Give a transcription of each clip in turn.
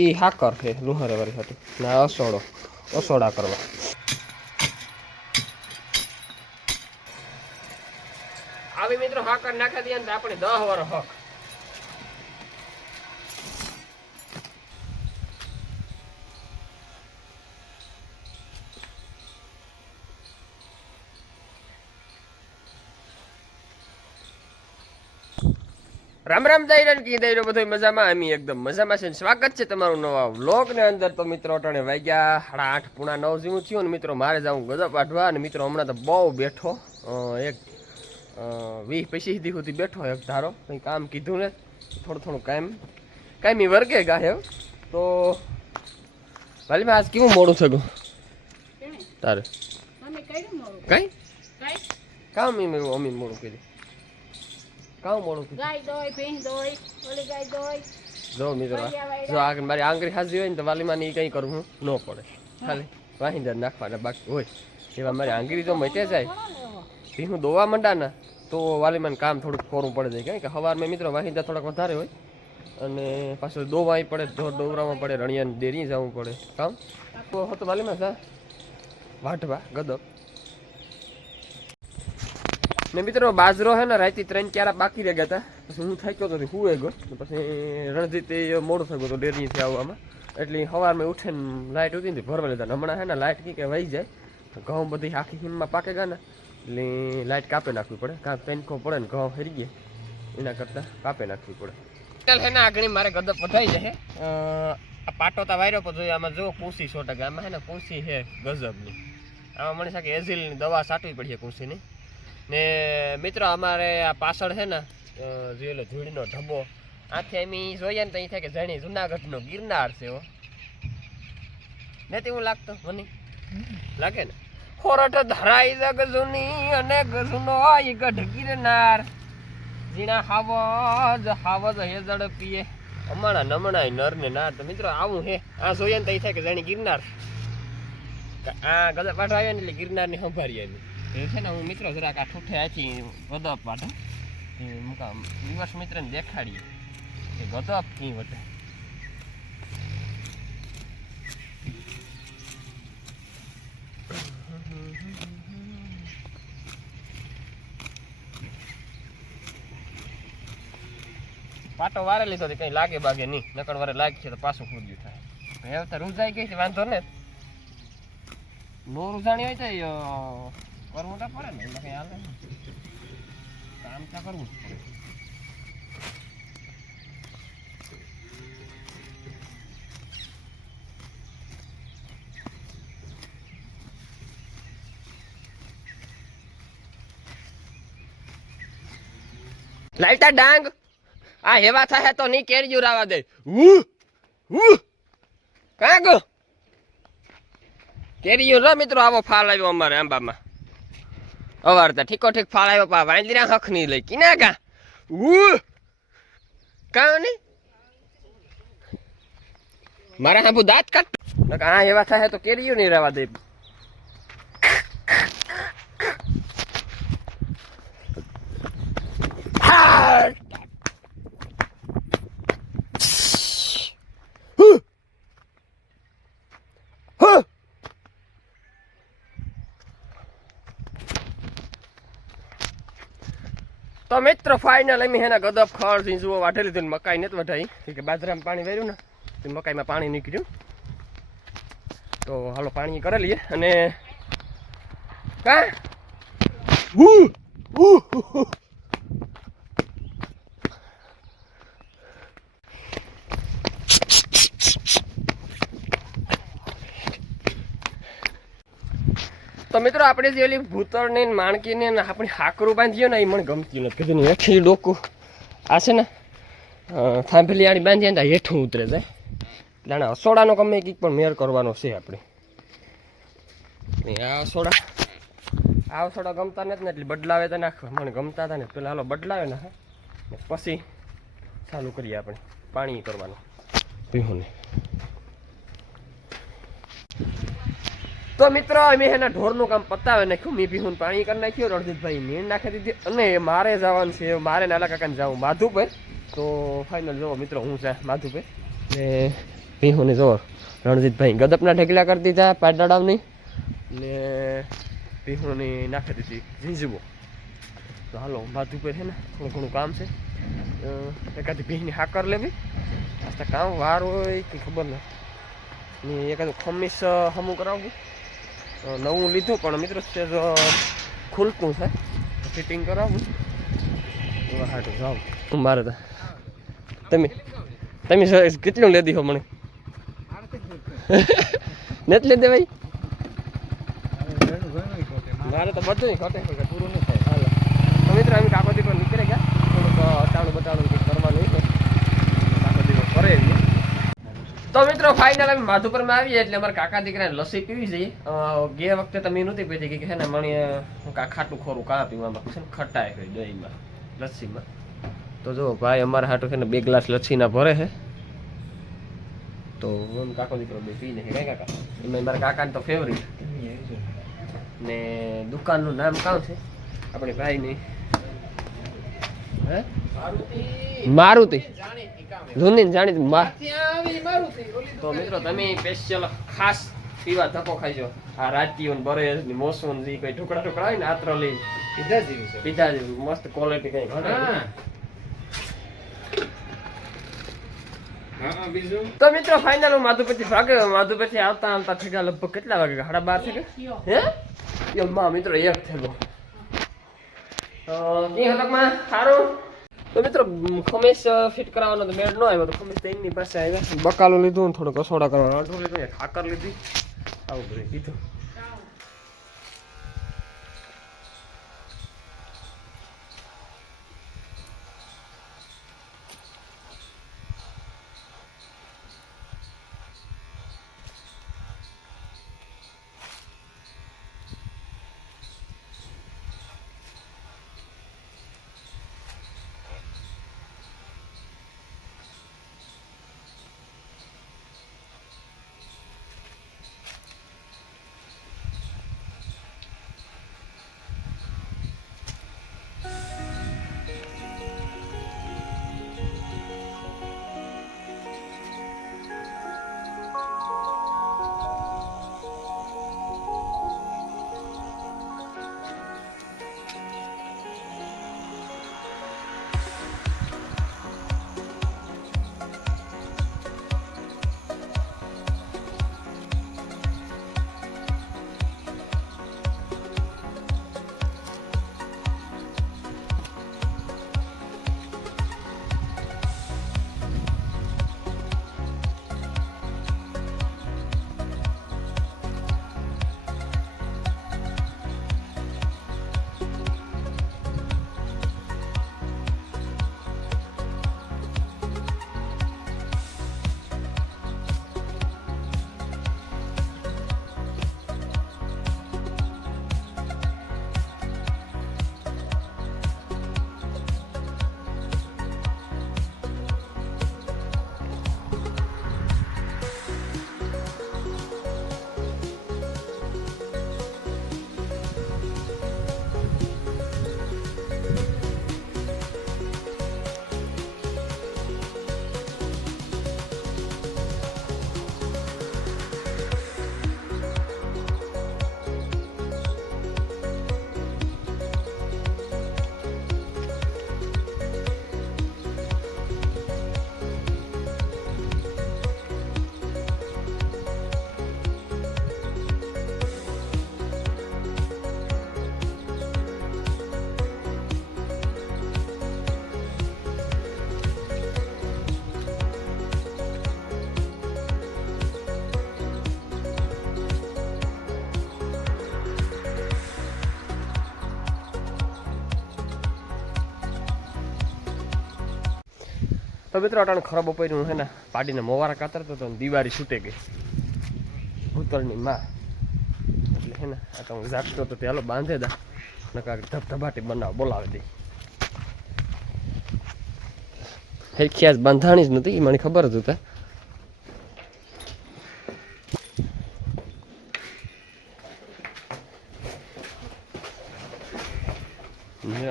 ઈ હાકર છે લુહારે વાળી હતી ના અસોડા કરવા આવી મિત્રો હાકર નાખી દઈએ ને આપણે 10 વાર હક રામ રામ દઈરન કી દઈરો બધો મજામાં અમે એકદમ મજામાં છે સ્વાગત છે તમારું નવા વ્લોગ ને અંદર તો મિત્રો અટાણે વાગ્યા 8:30 પૂણા 9 જેવું થયું ને મિત્રો મારે જાવું ગજબ વાઢવા અને મિત્રો હમણાં તો બહુ બેઠો એક 20-25 સુધી બેઠો એક ધારો કંઈ કામ કીધું ને થોડું કાંઈ વર્ગે ગાહે તો વાલીમાં આજ કેવું મોડું થયું તારે કઈ કામ અમી મોડું કરી કામ મોડું ગાય દોય ભેંસ દોય ઓલી ગાય દોય જો મિત્રો જો આ મારી આંગળી હાજી હોય ને તો વાલીમાં ની કઈ કરવું ન પડે ખાલી વાહિંદા નાખવાના બાકી હોય એવા મારી આંગળી જો મટે જાય ભીનું દોવા મંડાના તો વાલીમાં કામ થોડુંક કોરું પડે જાય કારણ કે સવારમાં મિત્રો વાહિંદા થોડાક વધારે હોય અને પાછું દોવાય પડે ઢોર ડોગરામાં પડે રણિયાને ડેરી જવું પડે કામ તો હતો વાલીમાં જા વાઢવા ગદબ ને મિત્રો બાજરો હે ને રાતે 3-4 બાકી રહી ગયા હતા પછી હું થાક્યો તો હુએ ગયો પછી રણજીત મોડું થઈ ગયું તો ડેરીથી આવવામાં એટલે સવારમાં ઉઠીને લાઇટ હતી ને ભરવા લીધા હમણાં હે ને લાઇટ કે વહી જાય ઘઉં બધી આખી હિમમાં પાકે ગયા ને એટલે લાઇટ કાપી નાખવી પડે કાં પેનખો પડે ને ઘઉં ફરી ગયા એના કરતાં કાપી નાખવી પડે ચાલ હે ને આગળ મારે ગદપ વધાઈ જાય આ પાટોતા વાયરો પર જોઈએ આમાં જો કુસી 100% આમાં હે ને કુસી છે ગજબની આમાં મને શકે એઝિલની દવા છાંટવી પડી છે કુસીની ને મિત્રો અમારે આ પાછળ છે ને જે ઓલો ધૂળનો ઢબો આથી અમે જોઈએ ને તો અહીં થાય કે જાણી જુનાગઢનો ગિરનાર છે એવો નથી એવું લાગતો મને લાગે ને ખોરટ ધરાઈ જગ જૂની અને ગજનો આઈ ગઢ ગિરનાર જીણા હાવજ હે ઝડપીએ અમાણા નમણાય નર ને નાર તો મિત્રો આવું હે આ જોઈએ ને તો અહીં થાય કે જાણી ગિરનાર આ ગદા પાઠ આવ્યા ને એટલે ગિરનારની સંભાળીએ એ છે ને હું મિત્રો જરાક આ ઠૂઠે આથી ગદપ વાટે મુકા દિવસ મિત્રને દેખાડીએ કે ગદપ કી વટે પાટો વારે લીધો કઈ લાગે બાગે નહીં નકર વારે લાગશે તો પાછું ખુદ્યું થાય હવે તો રૂજાઈ ગઈ છે વાંધો ને નો રૂજાણી હોય તો કરવું તો પડે ને એટલે કઈ હાલે કામ તો કરવું જ પડે લાઈટા ડાંગ આ હેવા થાય તો નહીં કેરીયું રાવા દે કાંગ કેરીયું રા મિત્રો આવો ફાલ આવ્યો અમારે આંબામાં અવારતા ઠીકો ઠીક ફાળ આવ્યો પા વાંદરા હક નહીં લઈ કિના કા કાં નહીં મારા હાબુ દાંત કાઢ આ એવા થાય તો કેરીયું નહીં રહેવા દે તો મિત્રો ફાઇનલ અમે હેના ગદપ ખડ ઝીંઝુઓ વાઢેલી હતી મકાઈ નથી વઢાઈ કે બાજરામાં પાણી વેર્યું ને તો મકાઈમાં પાણી નીકળ્યું તો હાલો પાણી કરી લઈએ અને કા તો મિત્રો આપણે જે ઓલી ભૂતળને માણકીને આપણી હાકરું બાંધીએ ને એ મને ગમતી નથી કીધું હેઠી ડોકું આ છે ને થાંભેલી આડી બાંધીએ ને હેઠું ઉતરે જાય એટલે અસોડાનો ગમે કંઈક પણ મેર કરવાનો છે આપણે આ અસોડા ગમતા નથી ને એટલે બદલાવે તો નાખવા મને ગમતા હતા ને પેલા હાલો બદલાવે ને પછી ચાલુ કરીએ આપણે પાણી કરવાનું પીહુંને તો મિત્રો અમે એના ઢોરનું કામ પતાવે નાખ્યું મેં ભીહું પાણી કરી નાખ્યું રણજીતભાઈ નીણ નાખી દીધી અને મારે જવાનું છે મારે નાલા કાકાને જવું માધુપર તો ફાઇનલ જોવો મિત્રો હું છે માધુપર ને ભીહોની જોર રણજીતભાઈ ગદપના ઢેકલા કરી દીધા પાડાડાવની ને ભીહોની નાખી દીધી ઝીંઝવો. તો હાલો માથું પર છે ને થોડું ઘણું કામ છે. એકાદી ભીની હાકર લેવી આસ્તા કામ વાર હોય કે ખબર ને એકાદું ખમીસ હમું કરાવવું. નવું લીધું પણ મિત્રો સેજ ખુલતું છે ફિટિંગ કરાવવું. એવા હાટું જાઉં મારે તો તમે કેટલું લેતી હો મને નથી લેતી ભાઈ મારે તો બધું ખોટે પૂરું નહીં થાય. હાલો તો મિત્રો અમે કાકોદી પર નીકળી ગયા થોડુંક અટાણું બટાણું કંઈક કરવાનું હોય તો કાકોદી પર કરે. તો મિત્રો ફાઇનલ અમે માધુપરમાં આવીએ એટલે અમારા કાકા દીકરાને લસ્સી પીવી જઈએ. ગે વખતે તમે નહોતી પીધી કે હે ને મને ખાટું ખોરું કા પીવામાં છે ને ખટાય હોય દહીંમાં લસ્સીમાં. તો જો ભાઈ અમારા હાટું છે ને 2 ગ્લાસ લસ્સીના ભરે છે. તો કાકો દીકરો બે પી નહીં કઈ કાકા એમાં મારા કાકાને તો ફેવરિટ. ને દુકાનનું નામ કાં છે આપણે ભાઈની હે મારુતિ જૂની જાણીતી. તો મિત્રો તમે સ્પેશિયલ ખાસ પીવા ધક્કો ખાઈજો. આ રાતીઓ ને બરેજ ને મોસમ જે કઈ ઢોકળા ઢોકળા હોય ને આત્ર લઈ પીધા જેવી મસ્ત ક્વોલિટી કઈ તો મિત્રો ફાઇનલ હું માધુપતિ આવતા થઈ ગયા લગભગ કેટલા વાગે 12:30 થઈ ગયા હે એમાં મિત્રો 1 થઈ ગયો. તો કી હતકમાં સારું. તો મિત્રો ખમીસ ફિટ કરાવવાનો તો મેળ ન આવ્યો તો ખમીસ તો એમની પાસે આવ્યા બકાલું લીધું થોડું કસોડા કરવાનું અડધું લીધું ખાકર લીધી આવું બધું કીધું. તો મિત્રો અટાણે ખરાબ પડ્યું હે ને પાડીને મોવારા કાતરતો તો દિવાળી છૂટે ગઈ ભૂતળની માં એટલે હે ને આ તો હું જાગતો તો પેલો બાંધે દા ને કાંઈક ધબધબાટી બોલાવી દઈ. હેરખિયાસ બાંધાણી જ નથી મને ખબર જ હતા.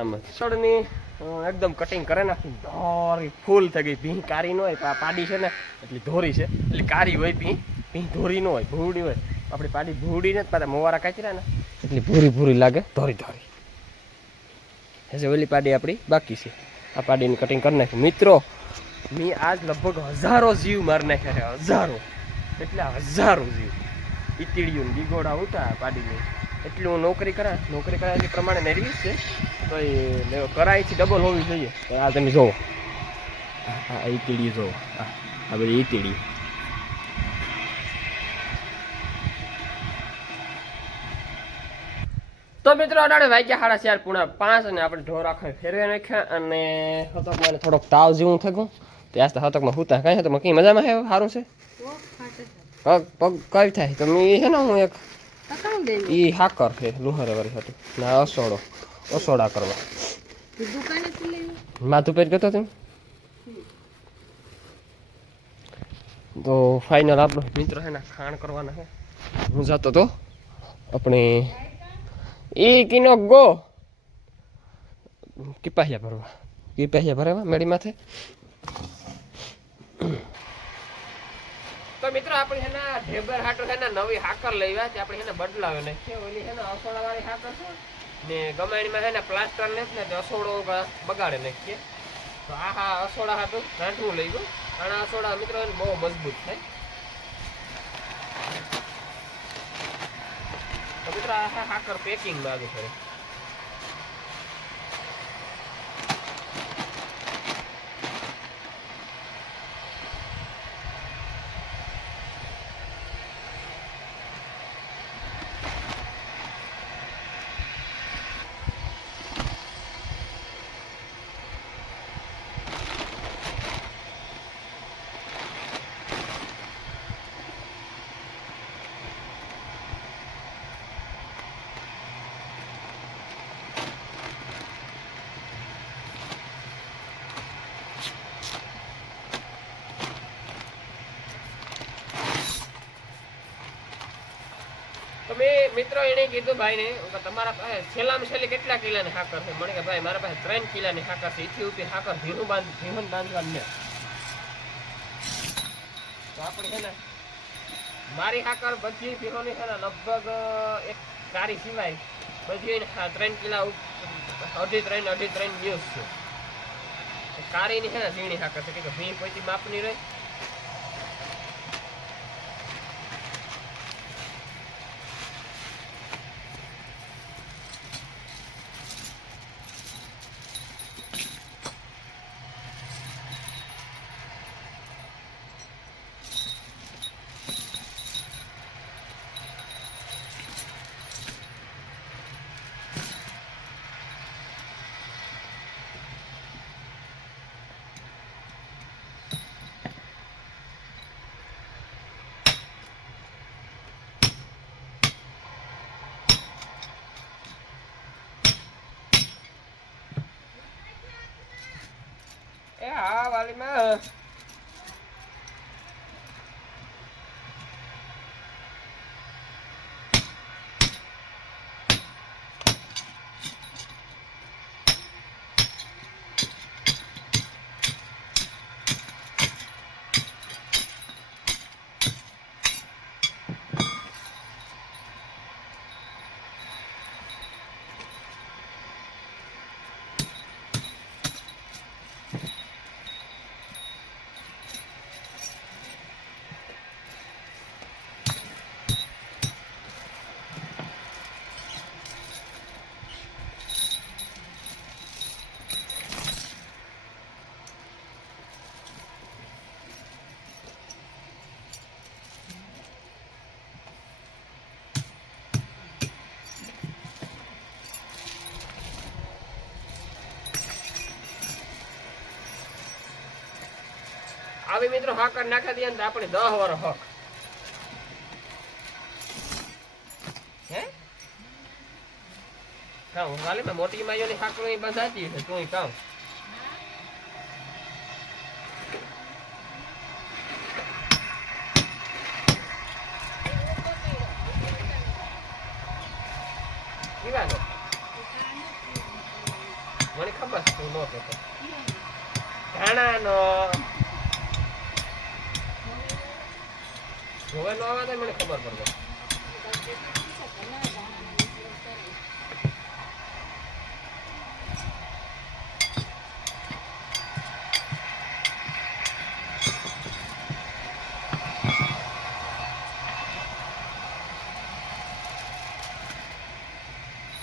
આમાં સળની એકદમ કટિંગ કરે નાખી ધોરી ફૂલ થઈ ગઈ. ભીં કારી ન હોય, પાડી છે ને એટલી ધોરી છે, એટલે કારી હોય ભીં ધોરી ન હોય, ભૂડી હોય. આપણી પાડી ભૂડી ને પાછા મોવારા કાચરા ને એટલી ભૂરી લાગે, ધોરી. હશે ઓલી પાડી આપણી બાકી છે. આ પાડીને કટિંગ કરી નાખી. મિત્રો મેં આજ લગભગ 1000 જીવ મારી નાખ્યા છે, 1000 એટલે 1000 જીવ. ઈતીડીયું ગીગોડા ઉઠા પાડીને. એટલી હું નોકરી કરા એ પ્રમાણે નરવી છે, તો એ કરાયથી ડબલ હોવી જોઈએ. આ તમે જોવો, આ ઈતીડી જોવો, આ બધી ઈતીડી. તો મિત્રો અડાડે વાગ્યા 4:30 અને આપણે ઢોર આખો ફેરવી નાખ્યા. અને હતકમાં થોડોક તાવ જેવું થઈ ગયું. ત્યાં હતકમાં હુતા કઈ હતકમાં કઈ મજામાં છે, સારું છે. પગ કઈ થાય તો મેં છે ને હું એક ઈ હાકર છે લુહારે વાળી હતું ના અસોડા કરવા માથું પેટ ગયો તમે. તો ફાઇનલ આપણો મિત્રો છે ને ખાણ કરવાના છે. હું જતો તો આપણે એ કિનો ગો કિપાહિયા ભરવા મેળી માથે. તો મિત્રો આપણે છે ને ઢેબર હાટો છે ને નવી હાકર લેવા તે આપણે છે ને બદલાવે ને છે ઓલી છે ને અસોડા વાળી હાકર છે ને ગમાણીમાં છે ને પ્લાસ્ટર ને અસોડો બગાડે નાખીએ. તો આ અસોડા હાટું રાંધવું લઈ ગયું. અને અસોડા મિત્રો બહુ મજબૂત થાય. તો મિત્રો આ હાકર પેકિંગ બાજુ કરે. તો મેં મિત્રો એને કીધું ભાઈને તમારા પાસે છેલ્લામાં છેલ્લી કેટલા કિલાની હાકર છે. મને કે ભાઈ મારા પાસે 3 કિલાની હાકર છે. ઈથી ઉપી હાકર ભીહું બાંધવાની ને. તો આપણે છે ને મારી હાકર બધી ભીહોની છે ને લગભગ એક કારી સિવાય બધી 3 કિલા 2.5-3 દિવસ છે. કારીની છે ને ઝીણી હાકર છે કે ભીહ કોઈ માપની રહે. હા વાલીમાં આવી મિત્રો હાકર નાખી દઈએ તો આપણે 10 વાર હક હે કામ વાલી માં મોટી માયોની હાકર એ બંધાતી છે તું કામ મને ખબર છે તું નો કેવો હતો કાણાનો જોવે નો આવે તો મને ખબર પડે.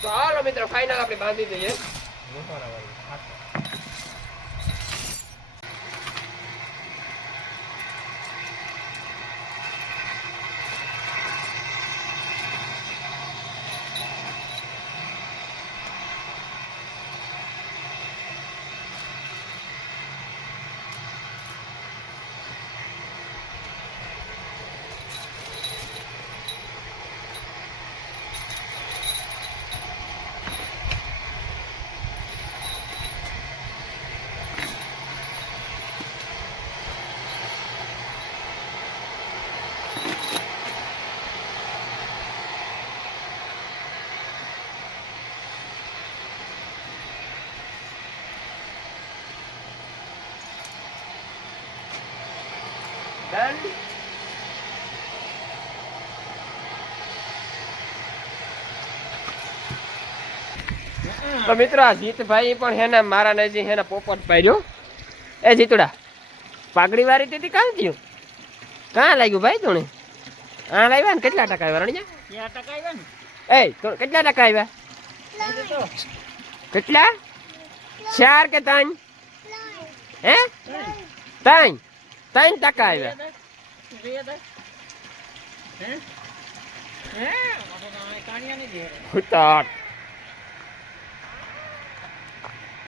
ચાલો મિત્રો ફાઇનલ આપણે બાંધી દઈએ. Done. તો મિત્રો આ જીતભાઈ પણ હેને મારા ને જે હેને પોપટ પાડ્યો. એ જીતુડા પાઘડી વાળી હતી કાં થયું? કાં લાગ્યું ભાઈ તું? આ લાવ્યા ને કેટલા ટકા આવ્યા રણિયા? ટકા આવ્યા ને. એ તો કેટલા ટકા આવ્યા? કેટલા? 4 કે 3? હે 3 ટકા આવ્યા. ઉતાર